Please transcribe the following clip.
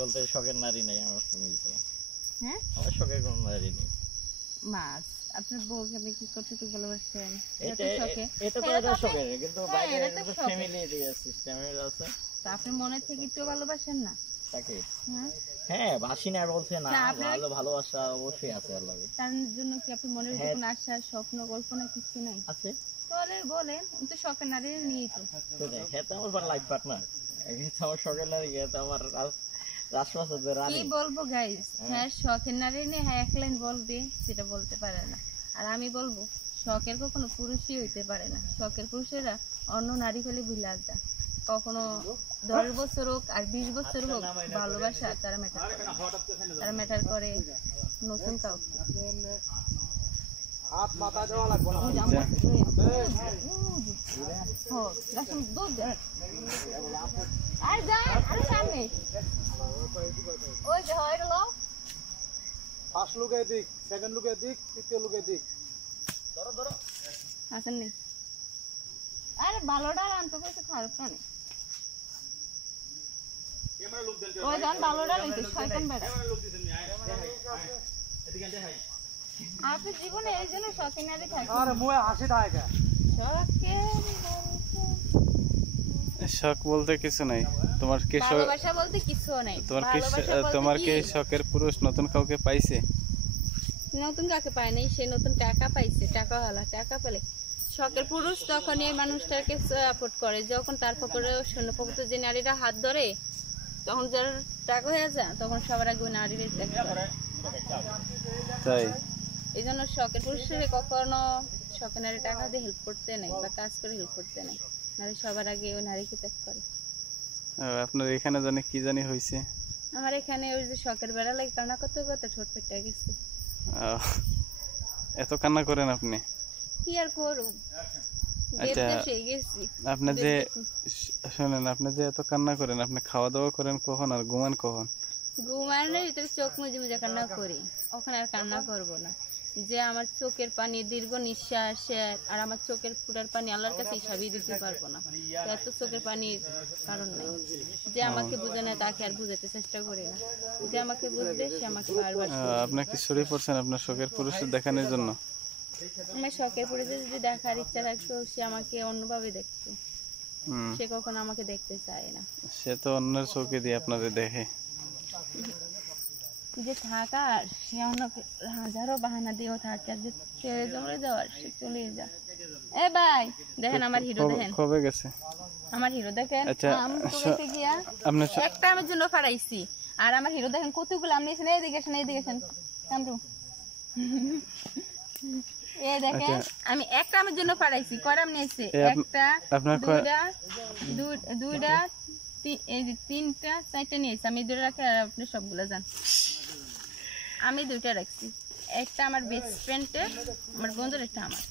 বলতে শখের নারী নাই আমার ফ্যামিলিতে। হ্যাঁ, আমার শখের কোনো নারী নেই। মাছ আপনার বউকে আপনি কি করতে তো ভালোবাসেন? এটা তো এটা শখের, কিন্তু বাইরে কিন্তু ফ্যামিলি সিস্টেমের আছে। তো আপনি মনে থেকে একটু ভালোবাসেন না তাকে? হ্যাঁ, বাসি না বলছে না, ভালোবাসা অবশ্যই আছে আল্লাহ। তার জন্য কি আপনি মনের কোনো আশা, স্বপ্ন, কল্পনা কিছু নাই? আছে। তাহলে বলেন, তো শখের নারী নিয়েই তো। হ্যাঁ, তো আমার লাইফ পার্টনার। আমার শখের নারী, তো আমার কি বলবো গাইস, হ্যাঁ শখের নারী নিয়ে হ্যাঁ এক লাইন বলবে, সেটা বলতে পারে না। আর আমি বলবো শখের কখনো পুরুষই হইতে পারে না। শখের পুরুষেরা অন্য নারী ফেলে ভুলে যায়। কখনো 10 বছর হোক আর 20 বছর হোক, ভালোবাসা তারা ম্যাটার করে নতুন কাউকে। ফার্স্ট লুক এদিক, সেকেন্ড লুক এদিক, তৃতীয় লুক এদিক। ধরো আসেন নি। আরে ভালোটা আনতে কইছে, খারাপ না। ক্যামেরা লুক দেন। ওই জান ভালোটা লইছে, শয়তান বেটা। এদিকে আনতে হাই। আপনি জীবনে এই জন্য শখের নারী থাকে। আরে মুয়ে হাসি থাকে। শখ বলতে কিছু নাই। তোমার কি ভালোবাসা বলতে কিছু নাই। তোমার কি শখের পুরুষ নতুন কাউকে পাইছে? নতুন কাকে পায় নাই, সে নতুন টাকা পাইছে। টাকা হলা, টাকা পেলে শখের পুরুষ তখন এই মানুষটাকে সাপোর্ট করে, যখন তার পকেটে যে নারীরা হাত ধরে, তখন যার টাকা হয়ে যায়, তখন সবার আগে ওই নারীর তাই। এই জন্য শখের পুরুষের কখনো শখের নারী টাকা দিয়ে হেল্প করতে নেই বা কাজ করে হেল্প করতে নেই। নারী সবার আগে ওই নারীকে ত্যাগ করে। আপনার এখানে জানি কি জানি হয়েছে? আমার এখানে ওই যে শখের বেড়া লাগে কান্না করতে করতে ঠোঁট পেটে গেছে। এত কান্না করেন আপনি? কি আর করব, আপনি যে শোনেন, আপনি যে এত কান্না করেন, আপনি খাওয়া দাওয়া করেন কখন আর ঘুমান কখন? ঘুমানোর ভিতরে চোখ মুজে মুজে কান্না করি, ওখানে আর কান্না করবো না। যে আমার চোখের পানি দীর্ঘ নিঃশ্বাস, আর আমার চোখের ফুটার পানি আল্লাহর কাছে হিসাবই দিতে পারবো না। এত চোখের পানির কারণ নেই। যে আমাকে বুঝে না তাকে আর বুঝাতে চেষ্টা করি না, যে আমাকে বুঝবে সে আমাকে বারবার। আপনি কি সরি পড়ছেন আপনার শখের পুরুষের দেখানোর জন্য? আমার শখের পুরুষের যদি দেখার ইচ্ছা থাকতো, সে আমাকে অন্যভাবে দেখতো। সে কখনো আমাকে দেখতে চায় না। সে তো অন্যের চোখে দিয়ে আপনাদের দেখে। যে থাকার, সে অন্য হাজারো বাহানা দিয়েও থাকে, আর যে ছেড়ে জমে যাওয়ার, সে চলে যায়। এ ভাই দেখেন আমার হিরো, দেখেন কবে গেছে আমার হিরো, দেখেন। আচ্ছা, আপনি একটা আমার জন্য ফাড়াইছি, আর আমার হিরো দেখেন কতগুলো আপনি এসেন, এদিকে আসেন, এদিকে আসেন কামরু। এ দেখেন আমি একটা আমার জন্য ফাড়াইছি, করাম নিয়েছে একটা, দুইটা, তিনটা, চারটা নিয়েছি। আমি দুটো রাখি, আর আপনি সবগুলো যান। আমি দুইটা রাখছি, একটা আমার বেস্ট ফ্রেন্ডের, আমার বন্ধুর, একটা আমার।